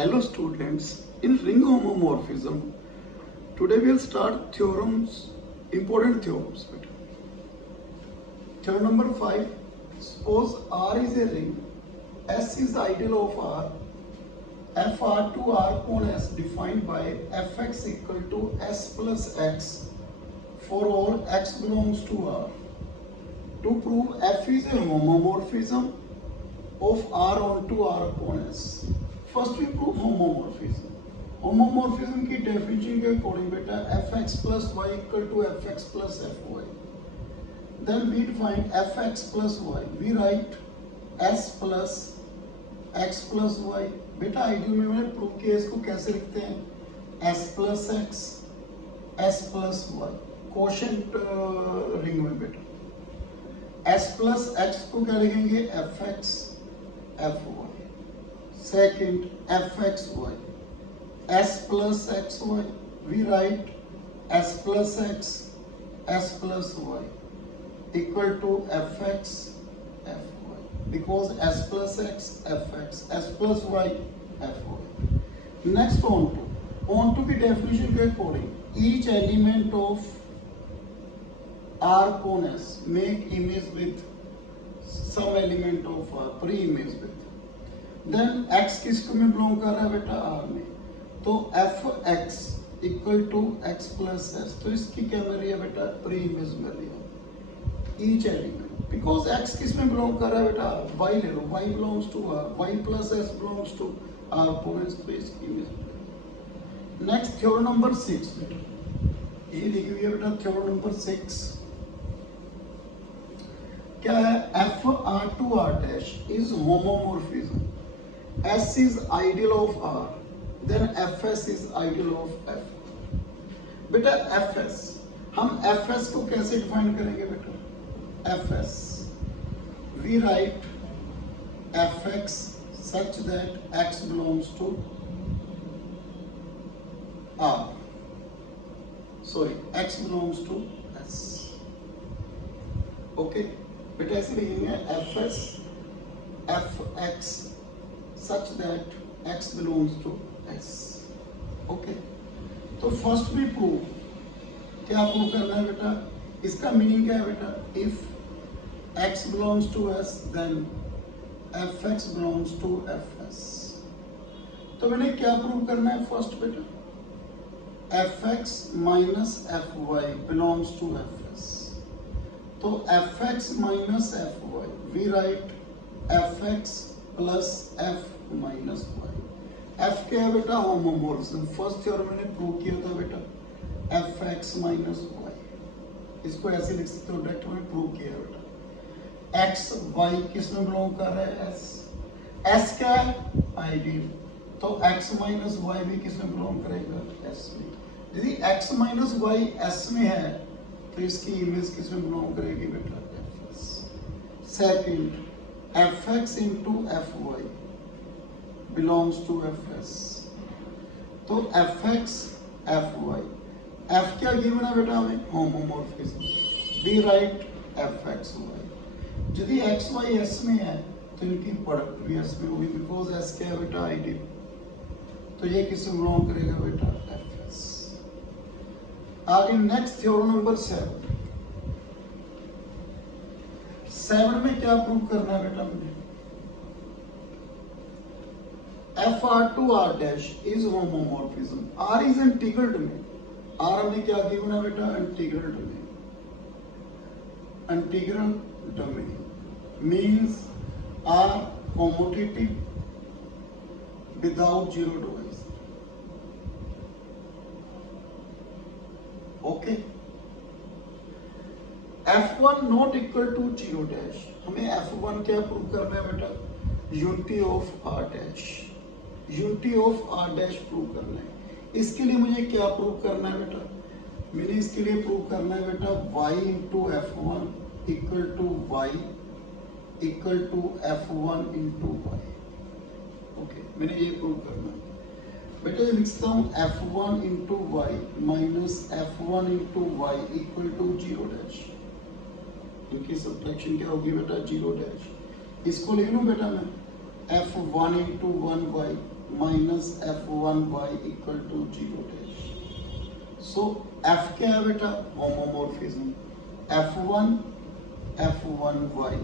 Hello students, in ring homomorphism, today we will start theorems, important theorems. Theorem number 5, suppose R is a ring, S is the ideal of R, FR to R upon S defined by Fx equal to S plus X for all X belongs to R. To prove F is a homomorphism of R onto R upon S. First we prove homomorphism. Homomorphism की definition के according बेटा fx plus y equal to fx plus fy. Then we define fx plus y. We write s plus x plus y. बेटा ideal में मैंने prove किया, इसको कैसे लिखते हैं? s plus x, s plus y. Quotient ring में बेटा s plus x को क्या लिखेंगे? fx fy. Second, fxy, s plus xy, we write s plus x, s plus y equal to fx, fy, because s plus x, fx, s plus y, fy. Next onto की definition के according, each element of R upon S make image with some element of R, pre-image with. Then x किसको में belong कर रहा है बेटा? R में. तो fx equal to x plus s, तो इसकी क्या मिल रही है बेटा? प्री इमेज मिल रही है ईच एलिमेंट, बिकॉज x किस में बिलोंग कर रहा है बेटा? y ले लो, y belongs to R, y plus s belongs to R upon S, तो इसकी इमेज. नेक्स्ट थ्योरम नंबर 6 बेटा, ये लिखी हुई है बेटा थ्योरम नंबर 6. क्या है? FR to R dash is homomorphism. S is ideal of R, then Fs is ideal of F. बेटा Fs, हम Fs को कैसे डिफाइन करेंगे बेटा? Fs, we write Fx such that x belongs to R. Sorry, x belongs to S. Okay, बेटा ऐसे लिखेंगे Fs, Fx such that x belongs to S. Okay. तो फर्स्ट भी प्रूव, क्या प्रूव करना है बेटा? इसका मीनिंग क्या है बेटा? If x belongs to S, then fx belongs to Fs. तो मैंने क्या प्रूव करना है फर्स्ट बेटा? fx minus fy belongs to Fs. तो fx minus fy, we write fx plus f माइनस वाई. एफ क्या है बेटा? होमोमोर्फिज्म. फर्स्ट थ्योरम मैंने प्रूव किया था बेटा एफ एक्स माइनस वाई, इसको ऐसे लिख सकते हो, डायरेक्ट मैंने प्रूव किया बेटा. एक्स वाई किस में बिलोंग कर रहा है? एस. एस क्या है? आइडियल, तो एक्स माइनस वाई भी किस में बिलोंग करेगा? एस में. यदि एक्स माइनस वाई एस में है तो इसकी इमेज किस में बिलोंग करेगी बेटा? F. Second, fx into fy belongs to fs. तो fx fy, f क्या गिवन है बेटा हमें? होमोमॉर्फिज्म. we write fxy. यदि xy s में है तो इनकी प्रोडक्ट भी s में होगी, बिकॉज s क्या है बेटा? आइडियल, तो ये किससे बिलोंग करेगा बेटा? fs. आगे नेक्स्ट थ्योरम नंबर 7 में क्या प्रूव करना है बेटा मुझे? FR to R dash is homomorphism. R is integral domain. R हमने क्या गिवन है बेटा? Integral domain. Integral domain means R commutative without zero divisor. Okay. F1 not equal to 0 dash. हमें F1 क्या प्रूव करना है बेटा? Unity of R dash. Unity of R dash prove करना है. इसके लिए मुझे क्या प्रूव करना है बेटा? मैंने इसके लिए प्रूव करना है बेटा y into F1 equal to y equal to F1 into y. Okay, मैंने ये प्रूव करना है बेटा. ये लिखता हूँ F1 into y minus F1 into y equal to 0 dash. इनकी सब्ट्रैक्शन क्या होगी बेटा? 0 डैश. इसको लिख लूं बेटा मैं F1 into 1y माइनस f1y equal to 0 dash. So f क्या है बेटा? होमोमॉर्फिज्म। f1y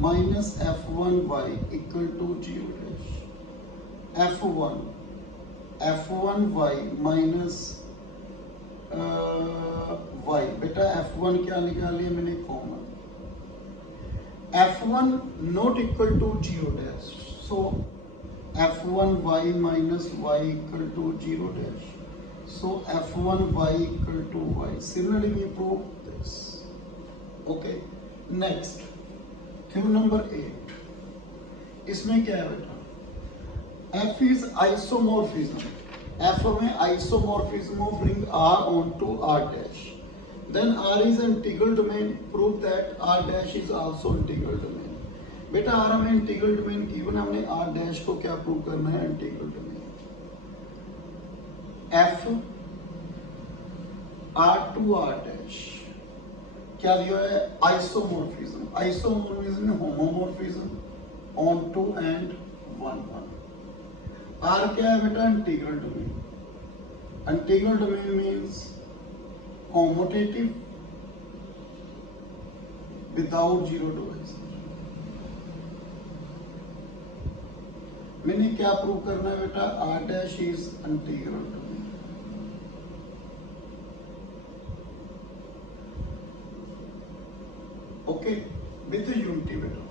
माइनस f1y equal to 0 dash. f1y माइनस y, बेटा f1 क्या निकालिए मैंने? Common. f1 not equal to 0 dash, so f1y माइनस y equal to 0 dash, so f1y equal to y. Similarly we prove this. Okay, next theorem number 8. इसमें क्या है बेटा? f is isomorphism. f में isomorphism of ring R onto R dash. Then R is an integral domain. Prove that R dash is also integral domain. बेटा R हमें integral domain given, हमने R dash को क्या prove करना है? integral domain. f R टू R dash क्या दिया है? आइसोमॉर्फिज्म। आइसोमॉर्फिज्म में homomorphism onto and one one. R क्या है बेटा? Integral domain. Integral domain means commutative without zero divisor. मैंने क्या प्रूव करना है बेटा? R dash is integral domain. Okay, with unity बेटा।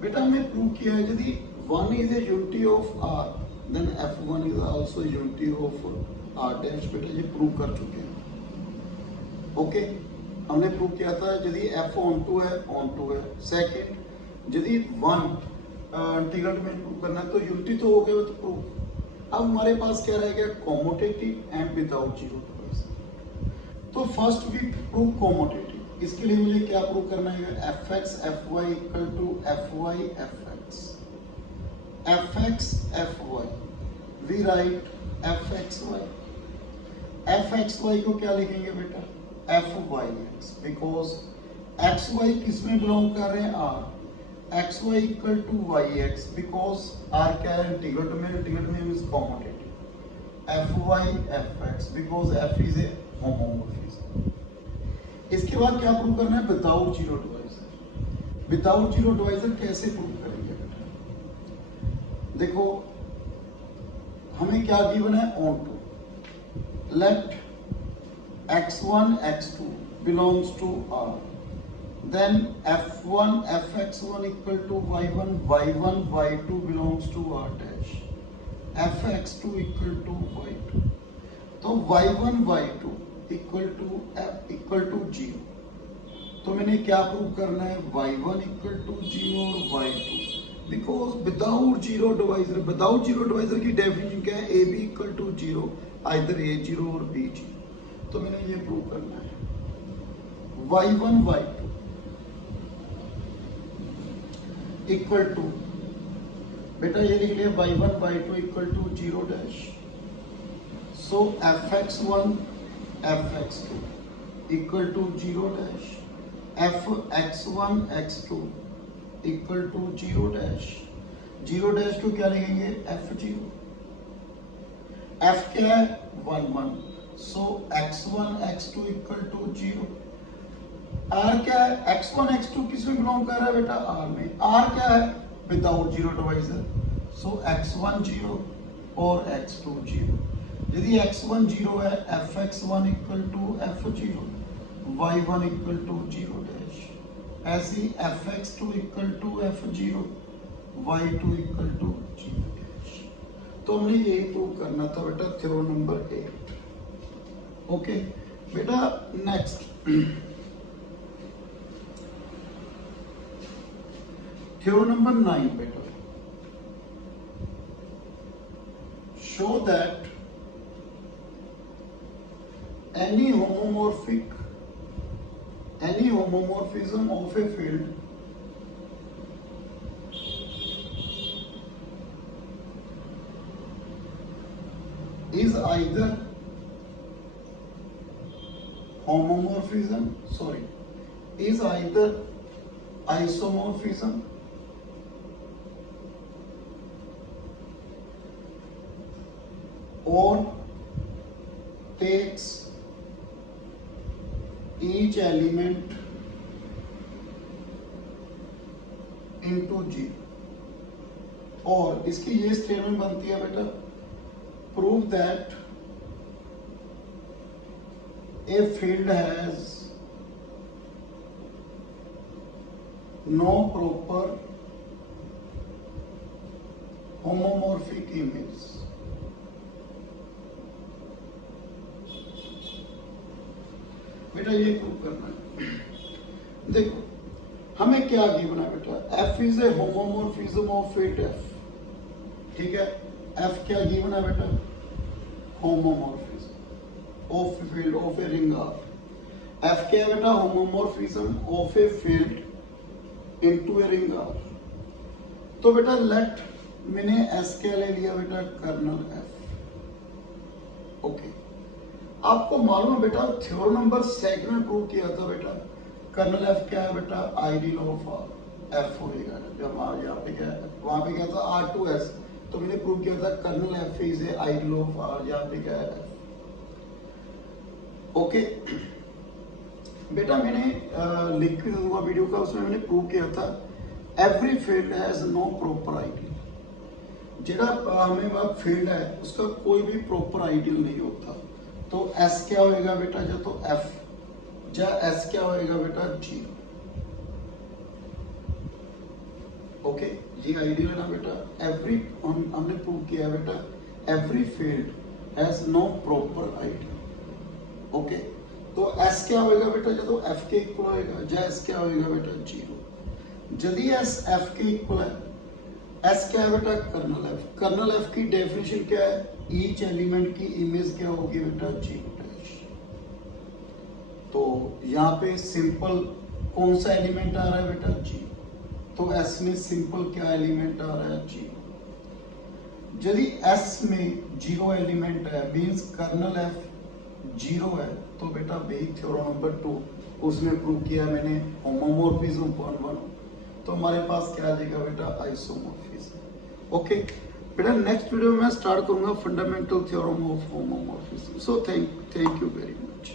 बेटा हमने प्रूव किया है यदि 1 is a unity of R, then f1 is also unity of R dash. बेटा ये प्रूव कर चुके हैं। ओके, हमने प्रूव किया था यदि f ऑन टू है। सेकंड, यदि 1 इंटीग्रल में प्रूव करना है तो यूनिटी तो हो गया तो प्रूव। अब हमारे पास क्या रह गया? Commutative and without zero. तो फर्स्ट वी प्रूव कॉम्यूटेटिव। इसके लिए मुझे क्या प्रूव करना है? fx fy equal to fy fx। fx fy we write fxy। fxy को क्या लिखेंगे बेटा? fyx, बिकॉज xy किस में बिलोंग कर रहे हैं? R। xy equal to yx, because R क्या है? Integral domain. Integral domain means commutative. fy fx, because f is a homomorphism. इसके बाद क्या प्रूव करना है? Without zero divisor. Without zero divisor कैसे प्रूव करेंगे बेटा? देखो हमें क्या गिवन है? Onto. Let x1 x2 belongs to R, then f1 fx1 equal to y1 y2 belongs to R dash, fx2 equal to y2। तो y1 y2 equal to 0। तो मैंने क्या प्रूव करना है? y1 इक्वल टू 0 और y2, because without zero divisor. Without zero divisor की definition क्या है? A b equal to 0, either a 0 और b 0। तो मैंने ये प्रूव करना है। y1 y2 इक्वल टू, बेटा ये लिख लिया y1 y2 equal to 0 dash. So fx1 fx2 equal to 0 dash, fx1 x2 equal to 0 dash. 0 dash को क्या लिखेंगे? f0। f क्या है? 1 1, सो x1 x2 equal to 0। r क्या है? x1 x2 किस में बिलोंग कर रहा है बेटा? r में। r क्या है? विदाउट जीरो डिवाइजर, सो x1 0 और x2 0। यदि x1 0 है, fx1 equal to f0, y1 equal to 0 dash. ऐसे ही fx2 equal to f0, y2 equal to 0 dash. तो हमने यही प्रूव करना था बेटा, थ्योरम नंबर 8। ओके बेटा, नेक्स्ट थ्योरम नंबर 9 बेटा। Show that any homomorphism of a field is either isomorphism or takes each element into G। और इसकी ये स्टेटमेंट बनती है बेटा, prove that a field has no proper homomorphic image. बेटा ये प्रूव करना है। देखो हमें क्या गिवन है बेटा, F is a homomorphism of field F, ठीक है। F क्या गिवन है बेटा, homomorphism of field of a ring R। F क्या है बेटा, homomorphism of a field into a ring R। तो बेटा लेट, मैंने S क्या ले लिया बेटा, कर्नल F। ओके, आपको मालूम है बेटा थ्योरम नंबर 2 में प्रूव किया था बेटा, कर्नल F क्या है बेटा, आइडियल ऑफ R। F होगा जब हमारे यहाँ पे क्या है, वहां पे क्या था R2S, तो मैंने प्रूव किया था kernel F is a ideal of R, यहाँ पे क्या है F। ओके बेटा मैंने लिंक भी दूंगा वीडियो का, उसमें मैंने प्रूव किया था every field has no proper ideal. जेड़ा हमें बात फील्ड है उसका कोई भी प्रॉपर आइडियल नहीं होता। तो S क्या होएगा बेटा, जो तो F जा S क्या होएगा बेटा, G। ओके ये आइडियल है ना बेटा। एवरी हमने प्रूव किया बेटा every field has no proper ideal. Okay तो S क्या होएगा बेटा, जो तो F के इक्वल होएगा, जा S क्या होएगा बेटा, 0। यदि S F के इक्वल है, S क्या है बेटा, कर्नल F। कर्नल F की डेफिनेशन क्या है, ईच एलिमेंट की इमेज क्या होगी बेटा, G डैश। तो यहाँ पे सिंपल कौन सा एलिमेंट आ रहा है बेटा, G। तो S में सिंपल क्या एलिमेंट आ रहा है, G। यदि S में 0 एलिमेंट है, मींस कर्नल F 0 है, तो बेटा वही थ्योरम नंबर 2 उसमें प्रूव किया मैंने, होमोमॉर्फिज्म 1 तो हमारे पास क्या आ जाएगा बेटा, आइसोमॉर्फिज्म। ओके बेटा नेक्स्ट वीडियो में मैं स्टार्ट करूंगा fundamental theorem of homomorphism. So thank you very much.